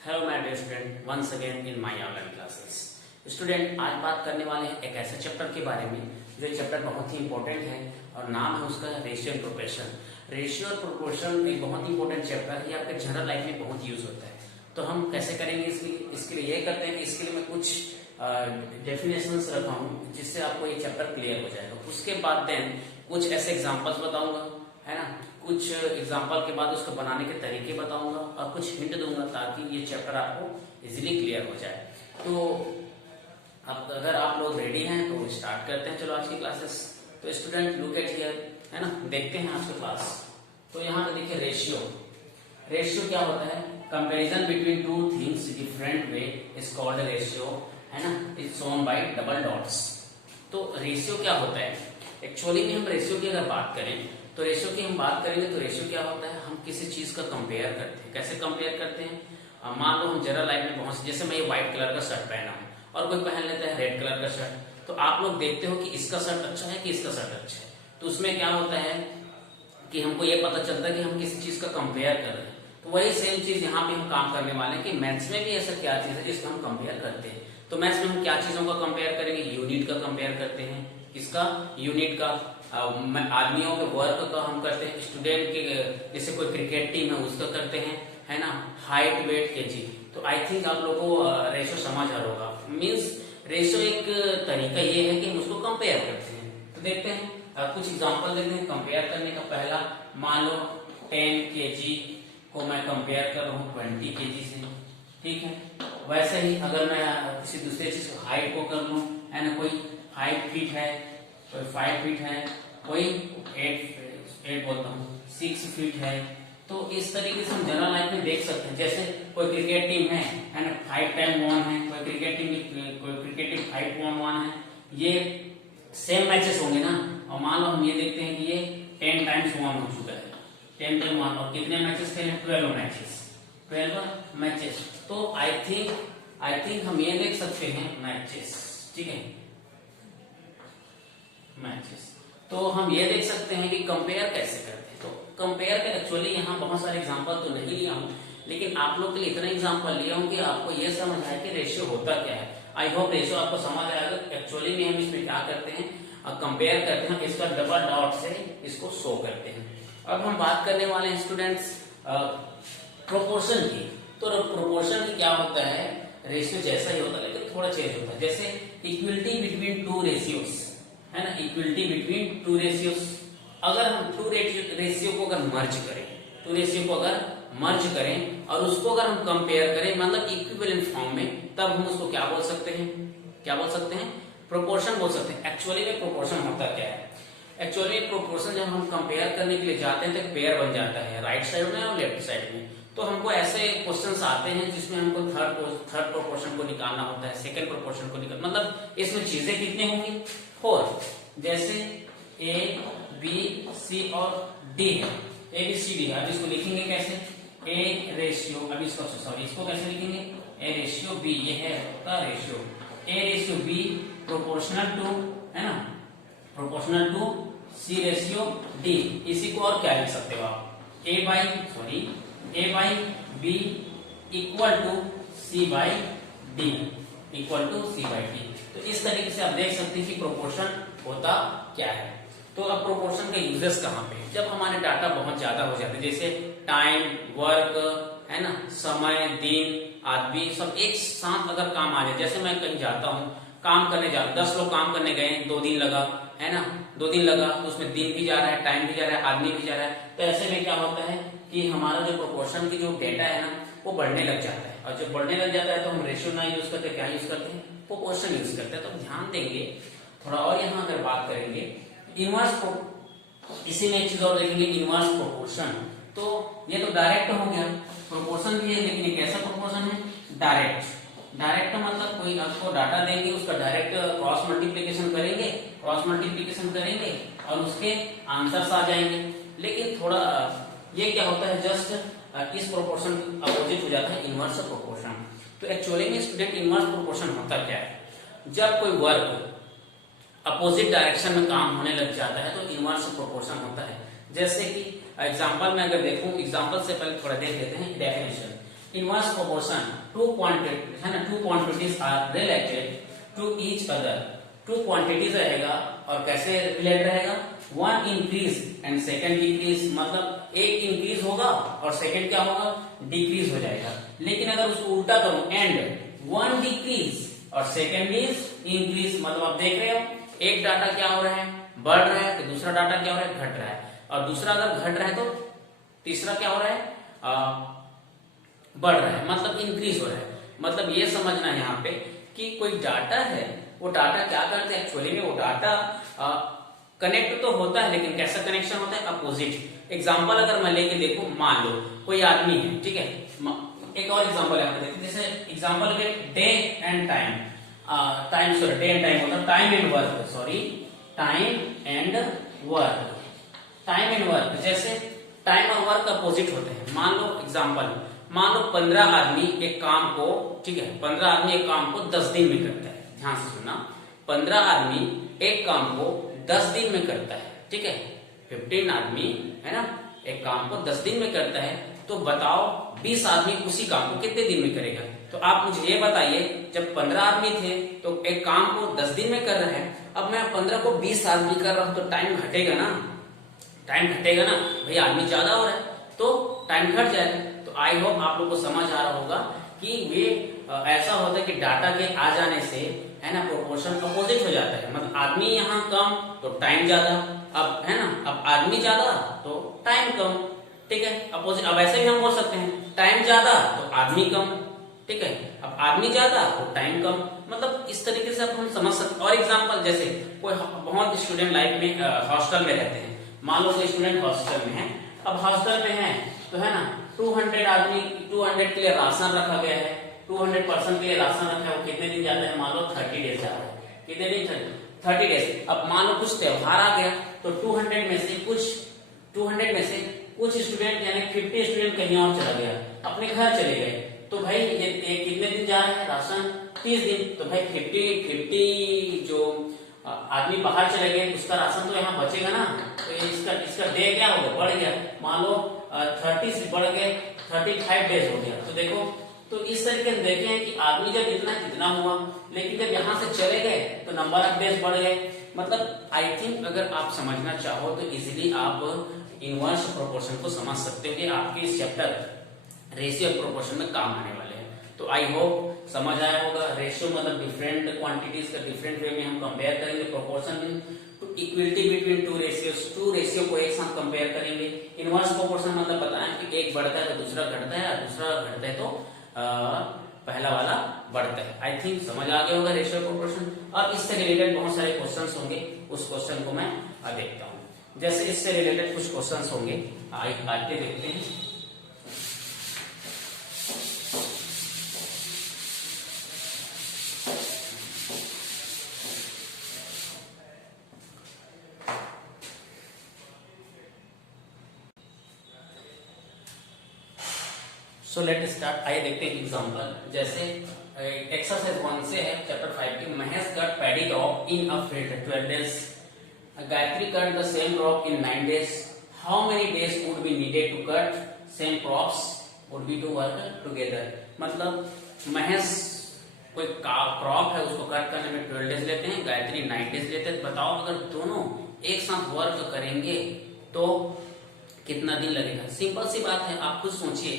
Hello my dear student, once again in my online classes. Student, आज बात करने वाले हैं एक ऐसे चैप्टर के बारे में जो चैप्टर बहुत ही इंपॉर्टेंट है और नाम है उसका रेशियो एंड प्रोपोर्शन। रेशियो और प्रोपोर्शन एक बहुत ही इंपॉर्टेंट चैप्टर है, ये आपके जनरल लाइफ में बहुत यूज होता है। तो हम कैसे करेंगे इसके लिए ये करते हैं कि इसके लिए मैं कुछ डेफिनेशंस रखा हूँ जिससे आपको ये चैप्टर क्लियर हो जाएगा। उसके बाद देन कुछ ऐसे एग्जांपल्स बताऊंगा, है ना। कुछ एग्जांपल के बाद उसको बनाने के तरीके बताऊंगा और कुछ हिंट दूंगा ताकि ये चैप्टर आपको इजीली क्लियर हो जाए। तो अब अगर आप लोग रेडी हैं तो स्टार्ट करते हैं। चलो आज की क्लासेस। तो स्टूडेंट लुक एट हियर, है ना, देखते हैं आज की क्लास। तो यहाँ पे देखिए रेशियो। रेशियो क्या होता है? Comparison between two things different way is called ratio, है ना। Is shown by double dots. तो रेशियो क्या होता है? एक्चुअली में हम रेशियो की अगर बात करें तो रेशियो की हम बात करेंगे तो रेशियो क्या होता है? हम किसी चीज का कंपेयर करते हैं। कैसे कंपेयर करते हैं? मान लो हम जनरल लाइफ में बहुत से, जैसे मैं ये व्हाइट कलर का शर्ट पहना हूँ और कोई पहन लेता है रेड कलर का शर्ट, तो आप लोग देखते हो कि इसका शर्ट अच्छा है कि इसका शर्ट अच्छा है। तो उसमें क्या होता है कि हमको ये पता चलता है कि हम किसी चीज का कंपेयर कर रहे हैं। तो वही सेम चीज यहाँ पे हम काम करने वाले हैं कि मैथ्स में भी ऐसा क्या चीज है जिसको हम कंपेयर करते हैं। तो मैथ्स में हम क्या चीजों का कंपेयर करेंगे? यूनिट का कंपेयर करते हैं। किसका? यूनिट का। आदमियों के वर्क का हम करते हैं। स्टूडेंट के, जैसे कोई क्रिकेट टीम है उसका करते हैं, है ना। Height, weight, KG. तो आई थिंक आप लोगों को रेशियो समझ आ रहा होगा। मीन्स रेशियो एक तरीका ये है कि हम उसको कंपेयर करते हैं। तो देखते हैं कुछ एग्जांपल देते हैं कंपेयर करने का। पहला, मान लो 10 केजी को मैं कंपेयर कर रहा हूँ 20 केजी से, ठीक है। वैसे ही अगर मैं किसी दूसरे चीज को, हाइट को कर लूँ, है ना, कोई 5 फीट है, कोई 5 फीट है, कोई 8 बोलता हूँ 6 फीट है। तो इस तरीके से हम जनरल लाइफ में देख सकते हैं। जैसे कोई क्रिकेट टीम है ना, 5 टाइम 1 है, कोई क्रिकेट टीम 5-1 है। ये सेम मैचेस होंगे ना। और मान लो हम ये देखते हैं कि ये 10 टाइम्स 1 हो चुका है, 10 टाइम 1। और कितने मैचेस खेले? 12 मैचेस। तो आई थिंक हम ये देख सकते हैं मैचेस, ठीक है, मैचेस। तो हम ये देख सकते हैं कि कंपेयर कैसे करते हैं। तो कंपेयर के एक्चुअली यहाँ बहुत सारे एग्जांपल तो नहीं लिया हूँ, लेकिन आप लोग के लिए इतना एग्जांपल लिया हूँ कि आपको ये समझ आए कि रेशियो होता क्या है। आई होप रेशियो आपको समझ आएगा। एक्चुअली में हम इसमें क्या करते हैं? कंपेयर करते हैं, इसका डबल डॉट से इसको शो करते हैं। अब हम बात करने वाले हैं स्टूडेंट्स प्रोपोर्शन की। तो प्रोपोर्शन की क्या होता है? रेशियो जैसा ही होता है लेकिन थोड़ा चेंज होता है। जैसे इक्वलिटी बिटवीन टू रेशियोज, है ना, इक्वलिटी बिटवीन टू रेशियोज। अगर हम टू रेशियो को अगर मर्ज करें, टू रेशियो को अगर मर्ज करें और उसको अगर हम कंपेयर करें, मतलब इक्विवेलेंट फॉर्म में, तब हम उसको क्या बोल सकते हैं? क्या बोल सकते हैं? प्रोपोर्शन बोल सकते हैं। एक्चुअली में प्रोपोर्शन होता क्या है? एक्चुअली प्रोपोर्शन जब हम कंपेयर करने के लिए जाते हैं तो एक पेयर बन जाता है राइट साइड में और लेफ्ट साइड में। तो हमको ऐसे क्वेश्चंस आते हैं जिसमें हमको थर्ड प्रोपोर्शन को निकालना होता है, सेकंड प्रोपोर्शन को निकालना, मतलब इसमें चीजें कितनी होंगी? 4। जैसे ए, बी, सी और डी है, ए बी सी डी। अब इसको लिखेंगे कैसे? ए रेशियो, अब इसको कैसे लिखेंगे? A ratio B. ये है आपका ratio. A ratio B proportional to, है ना, proportional to C ratio D. इसी को और क्या लिख सकते हो आप? A by B equal to C by D, equal to C by D. तो इस तरीके से आप देख सकते हैं कि प्रोपोर्शन होता क्या है। तो अब प्रोपोर्शन के यूजेस कहाँ पे? जब हमारे डाटा बहुत ज्यादा हो जाते हैं, जैसे टाइम, वर्क, है ना, समय, दिन, आदमी सब एक साथ अगर काम आ जाए। जैसे मैं कहीं जाता हूँ, काम करने जा, 10 लोग काम करने गए, 2 दिन लगा, है ना, 2 दिन लगा, तो उसमें दिन भी जा रहा है, टाइम भी जा रहा है, आदमी भी जा रहा है। तो ऐसे में क्या होता है कि हमारा जो प्रोपोर्शन की जो डेटा है ना, वो बढ़ने लग जाता है। और जब बढ़ने लग जाता है तो हम रेशियो ना यूज करते, क्या यूज करते हैं? प्रोपोर्शन यूज करते हैं। तो ध्यान देंगे थोड़ा। और यहाँ अगर बात करेंगे इनवर्स, इसी में एक चीज और देखेंगे, इनवर्स प्रोपोर्शन। तो ये तो डायरेक्ट हो गया, प्रोपोर्शन भी है, लेकिन ये कैसा प्रोपोर्शन है? डायरेक्ट। डायरेक्ट मतलब कोई आपको डाटा देंगे, उसका डायरेक्ट क्रॉस मल्टीप्लीकेशन करेंगे और उसके आंसर्स आ जाएंगे। लेकिन थोड़ा ये क्या होता है, जस्ट इस प्रोपोर्शन अपोजिट हो जाता है इनवर्स प्रोपोर्शन। तो एक्चुअली में स्टूडेंट इनवर्स प्रोपोर्शन होता क्या है? जब कोई वर्क अपोजिट डायरेक्शन में काम होने लग जाता है तो इनवर्स प्रोपोर्शन होता है। जैसे कि एग्जांपल में अगर देखूं, एग्जांपल से पहले थोड़ा देख लेते हैं definition. Inverse proportion two quantity है ना, two quantities are related to each other. Two quantities रहेगा और कैसे रिलेट रहेगा, one increase and second decrease, मतलब एक इंक्रीज होगा और सेकंड क्या होगा, डिक्रीज हो जाएगा। लेकिन अगर उसको उल्टा करूं, एंड वन डिक्रीज और सेकंड इज इंक्रीज, मतलब आप देख रहे हो एक डाटा क्या हो रहा है, बढ़ रहा है, तो दूसरा डाटा क्या हो रहा है, घट रहा है, और दूसरा अगर घट रहा है तो तीसरा क्या हो रहा है, बढ़ रहा है, मतलब इंक्रीज हो रहा है। मतलब ये समझना है यहाँ पे कि कोई डाटा है, वो डाटा क्या करते हैं एक्चुअली में, वो डाटा कनेक्ट तो होता है, लेकिन कैसा कनेक्शन होता है, अपोजिट। एग्जांपल अगर मैं लेके देखूं, मान लो कोई आदमी है, ठीक है, एक और एग्जांपल यहाँ पे देखते, जैसे एग्जांपल के day and time, day and time होता है time and work, time and work, time and work, जैसे टाइम और वर्क अपोजिट होते हैं। मान लो एग्जांपल, मान लो 15 आदमी एक काम को, ठीक है, 15 आदमी एक काम को 10 दिन में करता है, ध्यान से सुनना, 15 आदमी एक काम को 10 दिन में करता है, ठीक है, 15 आदमी है ना एक काम को 10 दिन में करता है, तो बताओ 20 आदमी उसी काम को कितने दिन में करेगा। तो आप मुझे ये बताइए, जब 15 आदमी थे तो एक काम को 10 दिन में कर रहे हैं, अब मैं 15 को 20 आदमी कर रहा हूं तो टाइम घटेगा ना, टाइम घटेगा ना भाई, आदमी ज्यादा हो रहा है तो टाइम घट जाएगा। तो आई होप आप लोग को समझ आ रहा होगा कि ये ऐसा होता है कि डाटा के आ जाने से है ना प्रोपोर्शन अपोजिट हो जाता है, मतलब आदमी यहाँ कम तो टाइम ज्यादा, अब है ना, अब आदमी ज्यादा तो टाइम कम, ठीक है, अपोजिट। अब ऐसे भी हम बोल सकते हैं टाइम ज्यादा तो आदमी कम, ठीक है, अब आदमी ज्यादा तो टाइम कम, मतलब इस तरीके से हम समझ सकते। और एग्जांपल, जैसे कोई बहुत स्टूडेंट लाइफ में हॉस्टल में रहते हैं, मान लो कोई स्टूडेंट हॉस्टल में है, अब हॉस्टल में है तो है ना 200 आदमी, 200 के लिए राशन रखा गया है, 200 पर्सन के लिए राशन रखा है, वो कितने दिन जाता है, मान लो 30 डेज जा रहा है, कितने दिन, 30 डेज। अब मान लो कुछ त्योहार आ गया तो 200 में से कुछ स्टूडेंट यानी 50 स्टूडेंट कहीं और चला गया, अपने घर चले गए, तो भाई ये कितने दिन जा रहा है राशन, 30 दिन, तो भाई 50 जो आदमी बाहर चले गए उसका राशन तो यहाँ बचेगा ना, तो इसका डे क्या हो गया, बढ़ गया, मान लो 30 से बढ़ गए 35 डेज हो गया। तो देखो, तो इस तरीके से देखें कि आदमी जब इतना हुआ, लेकिन जब यहाँ से चले गए तो नंबर ऑफ डेज बढ़ गए। मतलब आई थिंक अगर आप समझना चाहो तो इजिली आप इनवर्स प्रोपोर्शन को समझ सकते हो कि आपके इस चैप्टर रेशियो प्रोपोर्शन में काम आने वाले हैं। तो आई होप समझ आया होगा। रेशियो मतलब डिफरेंट क्वांटिटीज का डिफरेंट वे में हम कंपेयर करेंगे, proportion to equality between two ratio को एक साथ कंपेयर करेंगे। इनवर्स प्रोपोर्शन मतलब बताएं कि एक बढ़ता है तो दूसरा घटता है, और दूसरा घटता है तो पहला वाला बढ़ता है। आई थिंक समझ आ गया होगा रेशियो प्रोपोर्शन। और इससे रिलेटेड बहुत सारे क्वेश्चंस होंगे, उस क्वेश्चन को मैं देखता हूँ। जैसे इससे रिलेटेड कुछ क्वेश्चंस होंगे, आगे देखते हैं। So let start. आइए देखते हैं एग्जांपल। जैसे एक्सरसाइज 1 से है चैप्टर 5 की। Mahesh cut paddy crop in a field 12 days. Gayatri cut the same crop in 9 days. How many days would be needed to cut same crops would be to work together? मतलब महेश कोई crop है उसको cut करने में 12 days लेते हैं, Gayatri 9 days लेते हैं। बताओ अगर दोनों एक साथ वर्क करेंगे तो कितना दिन लगेगा। सिंपल सी बात है, आप खुद सोचिए,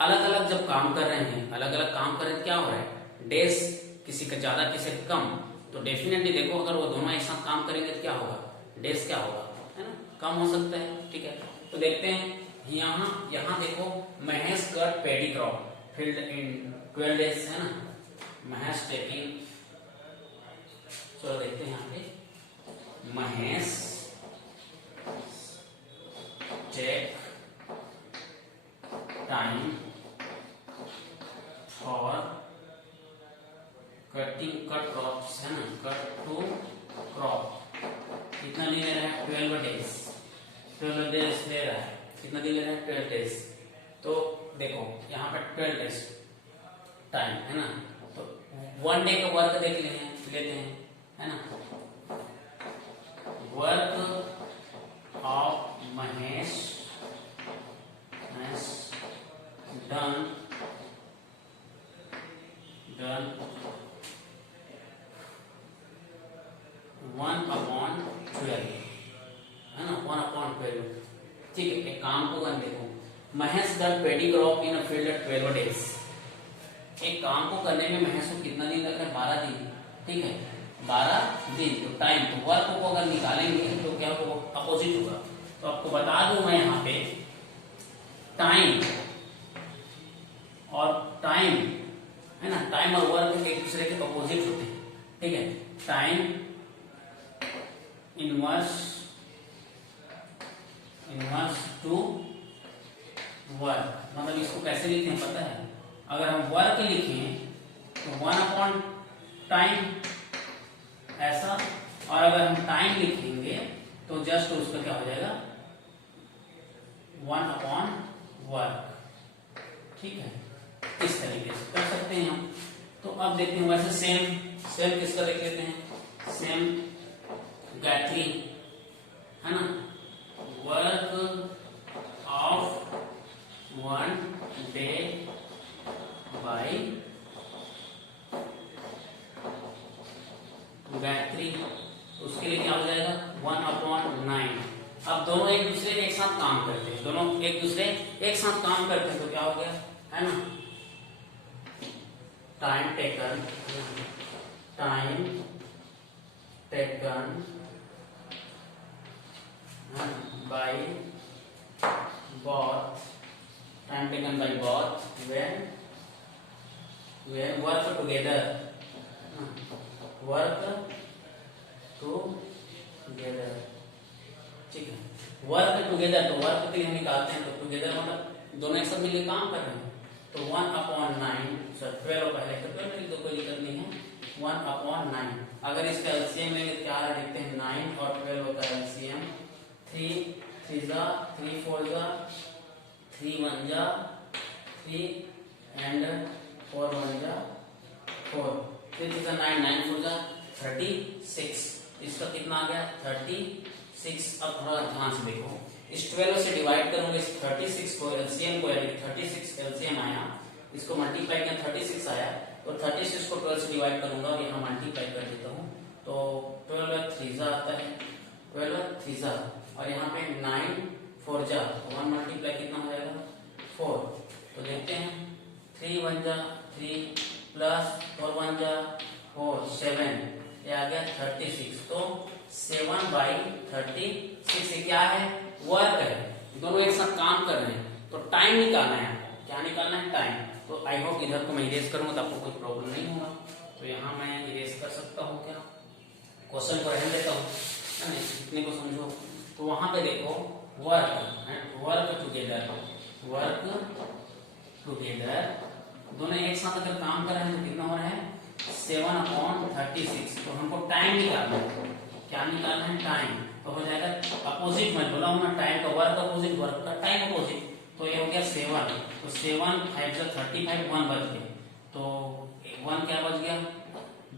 अलग अलग जब काम कर रहे हैं, अलग अलग काम कर रहे हैं, क्या हो रहा है, डेज किसी का ज्यादा किसी का कम, तो डेफिनेटली देखो अगर वो दोनों एक साथ काम करेंगे तो क्या होगा, डेज क्या होगा, है ना, कम हो सकता है। ठीक है, तो देखते हैं यहाँ देखो Mahesh cut paddy crop field इन 12 days है ना, महेश टेकिंग, चलो देखते हैं यहाँ पे, Mahesh take time for cut crops है ना, कट टू क्रॉप, कितना दिन ले रहा है, 12 days, 12 days ले रहा है, कितना दिन ले रहा है, 12 days। तो देखो यहाँ पर 12 days टाइम है ना, तो 1 डे का वर्क देख लेते हैं है ना, वर्क ऑफ महेश डन ठीक है, एक काम को कर देखो, Mahesh done pedi crop in a field at 12 days. एक काम को करने में महेश को कितना दिन लग रहा है? 12 दिन। ठीक है, 12 दिन। तो टाइम, तो वर्क को अगर निकालेंगे तो क्या होगा? अपोजिट होगा। तो आपको बता दूं मैं यहाँ पे, टाइम और टाइम है ना, टाइम और वर्क एक दूसरे के अपोजिट होते हैं। ठीक है, टाइम इनवर्स टू वर्क, मतलब इसको कैसे लिखते हैं पता है? अगर हम वर्क लिखें तो 1 टाइम ऐसा, और अगर हम टाइम लिखेंगे तो जस्ट उसका क्या हो जाएगा? 1 वर्क। ठीक है, इस तरीके से कर सकते हैं हम। तो अब देखते हैं, वैसे सेम किसका देख लेते हैं? सेम गैथरी है ना, वर्क ऑफ 1 डे बाय गैथरी, उसके लिए क्या हो जाएगा? 1/9। अब दोनों एक दूसरे के एक साथ काम करते हैं, दोनों एक दूसरे एक साथ काम करते हैं तो क्या हो गया है ना, time taken by both, time taken by both when work together, ठीक है, वर्क टुगेदर। तो वर्क के लिए हम निकालते हैं, तो टुगेदर मतलब दोनों एक साथ मिलकर काम कर रहे हैं। तो 1/9, सर 12 पहले, तो 12 में तो कोई दिक्कत नहीं है, 1/9। अगर इसका एलसीएम में क्या है देखते हैं, 9 और 12 होता है एलसीएम, 3 3 जा 3 4 जा 3 1 जा 3 एंड 4 1 जा 4, 3 3 9 9 4 जा 36। इसका कितना आ गया? 36। अब थोड़ा ध्यान से देखो, इस 12 से डिवाइड करूंगा इस 36 को, एलसीएम को, यानी 36 एलसीएम आया, इसको मल्टीप्लाई किया 36 आया, तो 36 को 12 से डिवाइड करूंगा और यहाँ मल्टीप्लाई कर देता हूँ, तो 12 3 जा आता है, 12 3 जा, और यहाँ पे 9 4 जा, 1 मल्टीप्लाई कितना हो जाएगा? 4। तो देखते हैं, 3 1 जा 3 प्लस 4 1 जा 4, 7, ये आ गया 36। तो 7/36 ये क्या है? वर्क है, दोनों एक साथ काम कर रहे हैं। तो टाइम निकालना है, क्या निकालना है? टाइम। तो आई होप इधर को मैं इरेज करूंगा तो आपको कोई प्रॉब्लम नहीं होगा। तो यहाँ मैं इरेज कर सकता हूँ, क्या क्वेश्चन को रहने देता हूँ, इतने को समझो। तो वहां पे देखो, वर्क टुगेदर, दोनों एक साथ अगर काम कर रहे हैं तो कितना हो रहा है? 7/36। तो हमको टाइम निकालना है, क्या निकालना है? टाइम। तो हो जाएगा अपोजिट, मैं बोला हूं ना, टाइम का वर्क अपोजिट, वर्क का टाइम अपोजिट। तो ये हो गया 7, तो 7 5 जा 35, 1 बच गया, तो 1 क्या बच गया?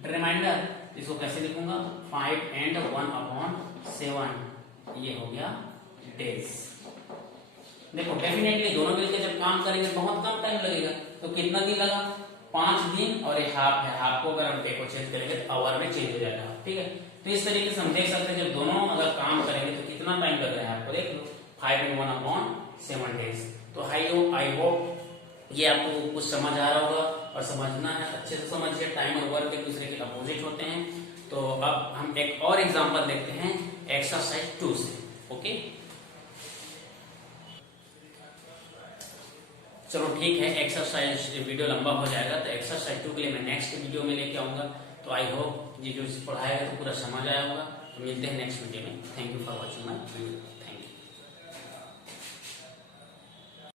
रिमाइंडर। इसको कैसे लिखूंगा? 5 एंड 1/7, ये हो गया डेज। देखो डेफिनेटली दोनों मिलकर जब काम करेंगे बहुत कम टाइम लगेगा, तो कितना दिन लगा? 5 दिन, और ये हाफ है, हाफ को अगर हम डे को चेंज करेंगे तो आवर में चेंज हो जाएगा। ठीक है, तो इस तरीके से हम देख सकते हैं, जब दोनों अगर काम करेंगे तो कितना टाइम लग रहा है आपको, देख लो, 5 एंड 1/7 डेज। तो आई होप ये आपको कुछ समझ आ रहा होगा, और समझना है अच्छे से समझिए, टाइम और वर्क एक दूसरे के अपोजिट होते हैं। तो अब हम एक और एग्जांपल देखते हैं एक्सरसाइज 2 से। ओके, चलो ठीक है, एक्सरसाइज वीडियो लंबा हो जाएगा, तो एक्सरसाइज 2 के लिए मैं नेक्स्ट वीडियो में लेके आऊंगा। तो आई होप ये जो पढ़ाएगा तो पूरा समझ आया होगा। तो मिलते हैं नेक्स्ट वीडियो में। Thank you for watching my video.